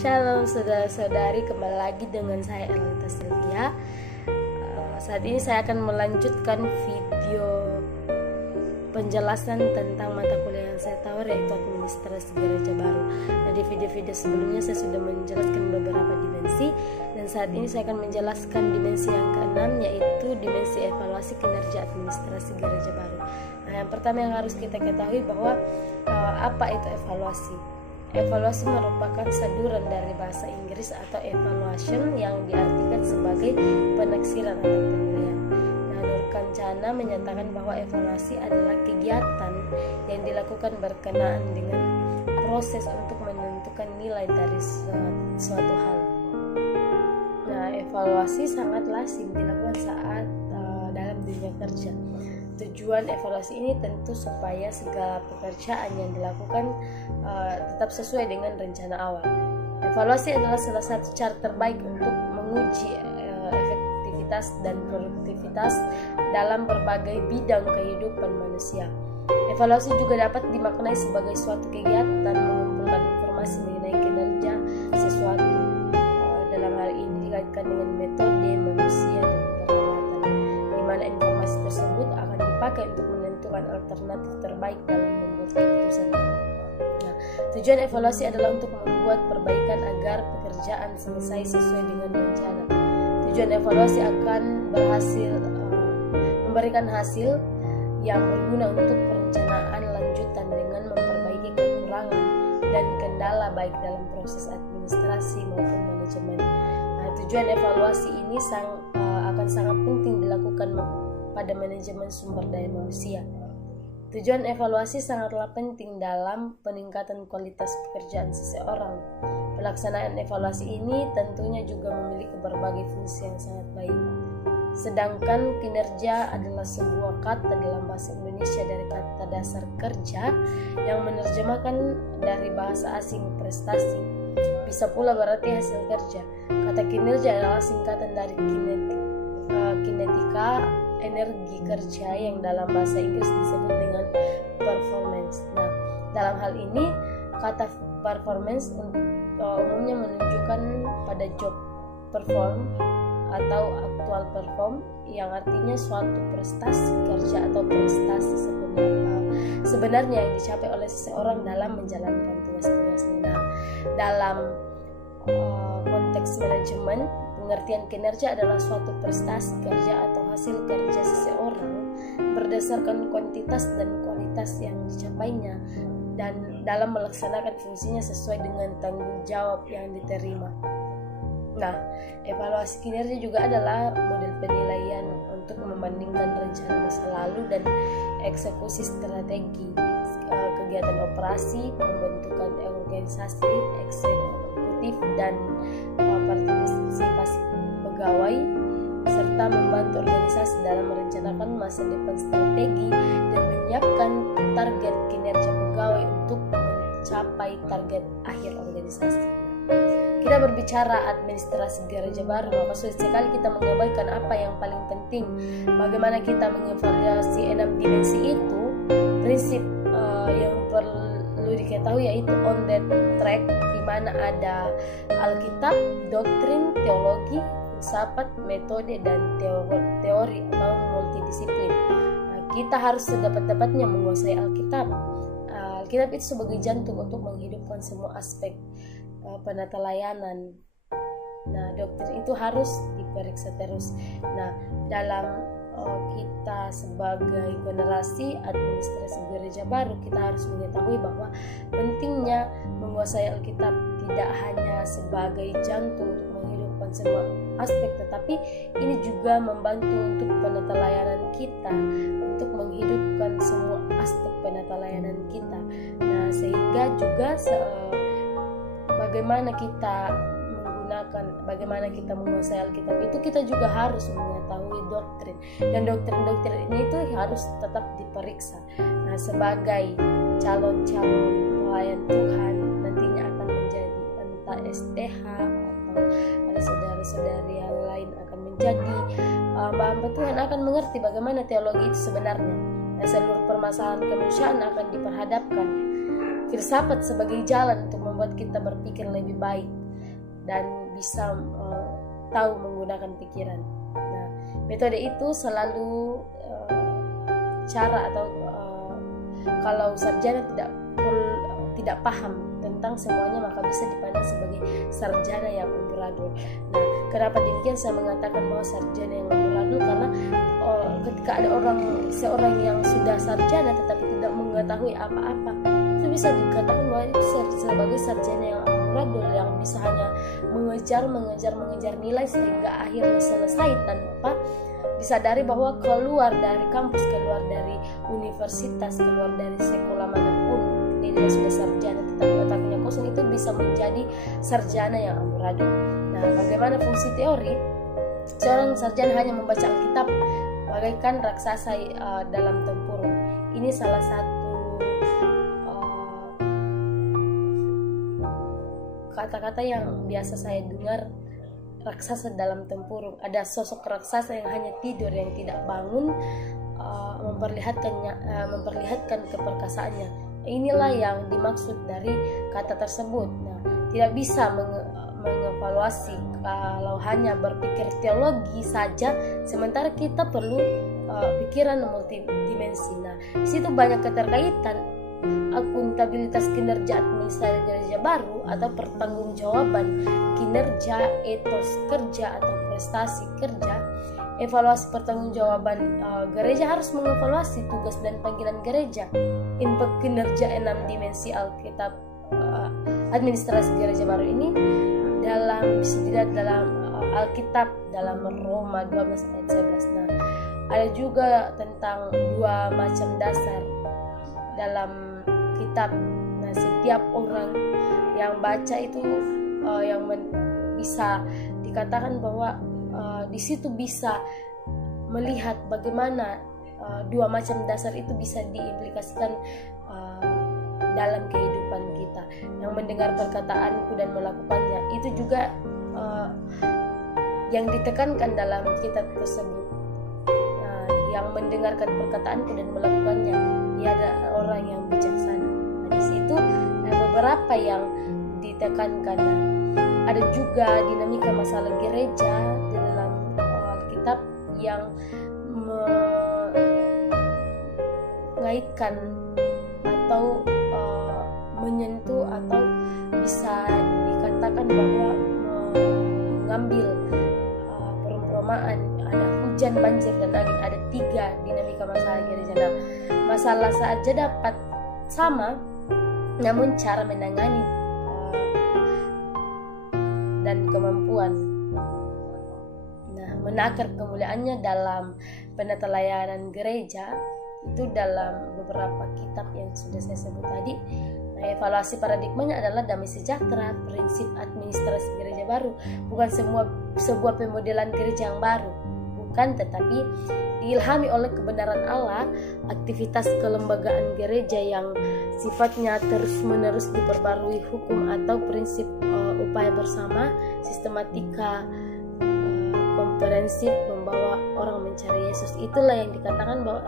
Shalom saudara-saudari, kembali lagi dengan saya Erlita Sylvia. Saat ini saya akan melanjutkan video penjelasan tentang mata kuliah yang saya tahu, yaitu Administrasi Gereja Baru. Nah, di video-video sebelumnya saya sudah menjelaskan beberapa dimensi, dan saat ini saya akan menjelaskan dimensi yang keenam, yaitu dimensi evaluasi kinerja administrasi Gereja Baru. Nah, yang pertama yang harus kita ketahui bahwa apa itu evaluasi. Evaluasi merupakan saduran dari bahasa Inggris atau evaluation yang diartikan sebagai penaksiran atau penilaian. Nah, Nur Kencana menyatakan bahwa evaluasi adalah kegiatan yang dilakukan berkenaan dengan proses untuk menentukan nilai dari suatu hal. Nah, evaluasi sangat lazim dilakukan saat dalam dunia kerja. Tujuan evaluasi ini tentu supaya segala pekerjaan yang dilakukan tetap sesuai dengan rencana awal. Evaluasi adalah salah satu cara terbaik untuk menguji efektivitas dan produktivitas dalam berbagai bidang kehidupan manusia. Evaluasi juga dapat dimaknai sebagai suatu kegiatan mengumpulkan informasi mengenai kinerja sesuatu. Dalam hal ini dikaitkan dengan metode manusia dan peralatan, di mana informasi tersebut akan dipakai untuk menentukan alternatif terbaik dalam membuat keputusan. Nah, tujuan evaluasi adalah untuk membuat perbaikan agar pekerjaan selesai sesuai dengan rencana. Tujuan evaluasi akan memberikan hasil yang berguna untuk perencanaan lanjutan dengan memperbaiki kekurangan dan kendala baik dalam proses administrasi maupun manajemen. Nah, tujuan evaluasi ini akan sangat penting dilakukan pada manajemen sumber daya manusia. Tujuan evaluasi sangatlah penting dalam peningkatan kualitas pekerjaan seseorang. Pelaksanaan evaluasi ini tentunya juga memiliki berbagai fungsi yang sangat baik. Sedangkan kinerja adalah sebuah kata dalam bahasa Indonesia dari kata dasar kerja yang menerjemahkan dari bahasa asing prestasi. Bisa pula berarti hasil kerja. Kata kinerja adalah singkatan dari kinetika, energi kerja, yang dalam bahasa Inggris disebut dengan performance. Nah, dalam hal ini kata performance umumnya menunjukkan pada job perform atau actual perform, yang artinya suatu prestasi kerja atau prestasi sebenarnya yang dicapai oleh seseorang dalam menjalankan tugas-tugasnya. Nah, dalam konteks manajemen, pengertian kinerja adalah suatu prestasi kerja atau hasil kerja seseorang berdasarkan kuantitas dan kualitas yang dicapainya dan dalam melaksanakan fungsinya sesuai dengan tanggung jawab yang diterima. Nah, evaluasi kinerja juga adalah model penilaian untuk membandingkan rencana masa lalu dan eksekusi strategi, kegiatan operasi, pembentukan organisasi, eksekutif dan partisipasi pegawai, serta membantu organisasi dalam merencanakan masa depan strategi dan menyiapkan target kinerja pegawai untuk mencapai target akhir organisasi. Kita berbicara administrasi Gereja Baru, maka sulit sekali kita mengabaikan apa yang paling penting. Bagaimana kita mengevaluasi 6 dimensi itu? Prinsip yang perlu diketahui yaitu on that track, di mana ada Alkitab, doktrin, teologi, filsafat, metode, dan teori atau multidisiplin. Nah, kita harus sedapat-dapatnya menguasai Alkitab. Alkitab itu sebagai jantung untuk menghidupkan semua aspek penata layanan. Nah, doktrin itu harus diperiksa terus. Nah, dalam kita sebagai generasi administrasi Gereja Baru, kita harus mengetahui bahwa pentingnya menguasai Alkitab tidak hanya sebagai jantung untuk menghidupkan semua aspek, tetapi ini juga membantu untuk penata layanan kita, untuk menghidupkan semua aspek penata layanan kita. Nah, sehingga juga bagaimana kita menguasai Alkitab itu, kita juga harus mengetahui doktrin, dan doktrin ini itu harus tetap diperiksa. Nah, sebagai calon-calon pelayan Tuhan nantinya akan menjadi entah STH atau ada saudara-saudari yang lain akan menjadi hamba Tuhan, akan mengerti bagaimana teologi itu sebenarnya. Nah, seluruh permasalahan kemanusiaan akan diperhadapkan. Filsafat sebagai jalan untuk membuat kita berpikir lebih baik. dan bisa tahu menggunakan pikiran. Nah, metode itu selalu cara atau kalau sarjana tidak paham tentang semuanya, maka bisa dipandang sebagai sarjana yang amburadul. Nah, kenapa demikian saya mengatakan bahwa sarjana yang amburadul? Karena ketika ada seorang yang sudah sarjana tetapi tidak mengetahui apa-apa, itu bisa dikatakan bahwa itu sebagai sarjana yang amburadul, yang bisa hanya mengejar nilai sehingga akhirnya selesai tanpa disadari bahwa keluar dari kampus, keluar dari universitas, keluar dari sekolah manapun dia sudah sarjana tetapi otaknya kosong, itu bisa menjadi sarjana yang amburadul. Nah, bagaimana fungsi teori? Seorang sarjana hanya membaca Alkitab bagaikan raksasa dalam tempurung. Ini salah satu kata-kata yang biasa saya dengar, raksasa dalam tempurung. Ada sosok raksasa yang hanya tidur, yang tidak bangun, memperlihatkan keperkasaannya. Inilah yang dimaksud dari kata tersebut. Nah, tidak bisa mengevaluasi kalau hanya berpikir teologi saja, sementara kita perlu pikiran multidimensi. Nah, di situ banyak keterkaitan akuntabilitas kinerja administrasi gereja baru atau pertanggungjawaban kinerja, etos kerja atau prestasi kerja. Evaluasi pertanggungjawaban gereja harus mengevaluasi tugas dan panggilan gereja. Impact kinerja 6 dimensi Alkitab administrasi gereja baru ini bisa dilihat dalam Alkitab dalam Roma 12 ayat 11. Nah, ada juga tentang 2 macam dasar dalam kitab. Nah, setiap orang yang baca itu bisa dikatakan bahwa di situ bisa melihat bagaimana 2 macam dasar itu bisa diimplikasikan dalam kehidupan kita. Yang mendengar perkataanku dan melakukannya, itu juga yang ditekankan dalam kitab tersebut. Nah, yang mendengarkan perkataanku dan melakukannya, dia adalah orang yang bijaksana. Nah, di situ ada beberapa yang ditekankan. Nah, ada juga dinamika masalah gereja dalam Alkitab yang mengaitkan atau menyentuh atau bisa dikatakan bahwa mengambil perumpamaan. Ada hujan, banjir, dan angin. Ada 3 dinamika masalah gereja. Nah, masalah saja dapat sama, namun cara menangani dan kemampuan. Nah, menakar kemuliaannya dalam penata layanan gereja itu dalam beberapa kitab yang sudah saya sebut tadi. Nah, evaluasi paradigmanya adalah damai sejahtera, prinsip administrasi gereja baru, bukan sebuah pemodelan gereja yang baru, bukan, tetapi diilhami oleh kebenaran Allah, aktivitas kelembagaan gereja yang sifatnya terus-menerus diperbarui, hukum atau prinsip upaya bersama, sistematika komprehensif membawa orang mencari Yesus. Itulah yang dikatakan bahwa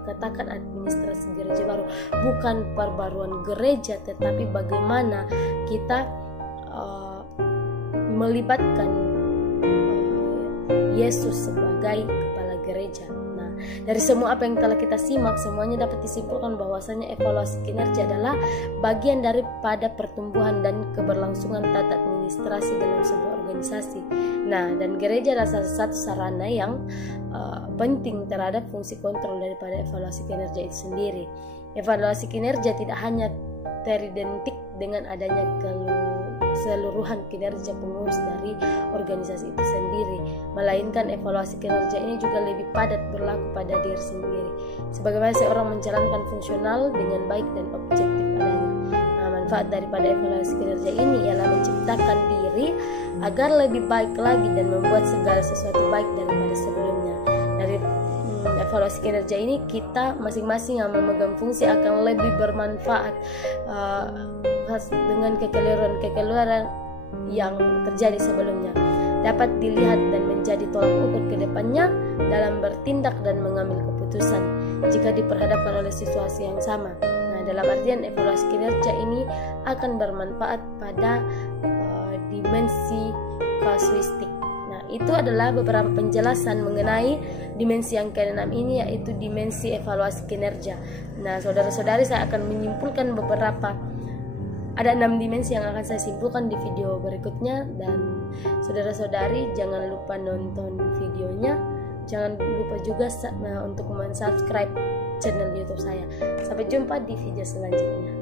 dikatakan administrasi gereja baru, bukan perbaruan gereja, tetapi bagaimana kita melibatkan Yesus sebagai kepala gereja. Nah, dari semua apa yang telah kita simak, semuanya dapat disimpulkan bahwasanya evaluasi kinerja adalah bagian daripada pertumbuhan dan keberlangsungan tata administrasi dalam sebuah organisasi. Nah, dan gereja adalah salah satu sarana yang penting terhadap fungsi kontrol daripada evaluasi kinerja itu sendiri. Evaluasi kinerja tidak hanya teridentik dengan adanya keseluruhan kinerja pengurus dari organisasi itu sendiri, melainkan evaluasi kinerja ini juga lebih padat berlaku pada diri sendiri, sebagaimana seorang menjalankan fungsional dengan baik dan objektif adanya. Nah, manfaat daripada evaluasi kinerja ini ialah menciptakan diri agar lebih baik lagi dan membuat segala sesuatu baik daripada sebelumnya. Dari evaluasi kinerja ini, kita masing-masing yang memegang fungsi akan lebih bermanfaat dengan kekeliruan yang terjadi sebelumnya, dapat dilihat dan menjadi tolak ukur ke depannya dalam bertindak dan mengambil keputusan jika diperhadapkan oleh situasi yang sama. Nah, dalam artian evaluasi kinerja ini akan bermanfaat pada dimensi kasuistik. Nah, itu adalah beberapa penjelasan mengenai dimensi yang keenam ini, yaitu dimensi evaluasi kinerja. Nah, saudara-saudari, saya akan menyimpulkan ada 6 dimensi yang akan saya simpulkan di video berikutnya, dan saudara-saudari jangan lupa nonton videonya. Jangan lupa juga untuk subscribe channel YouTube saya. Sampai jumpa di video selanjutnya.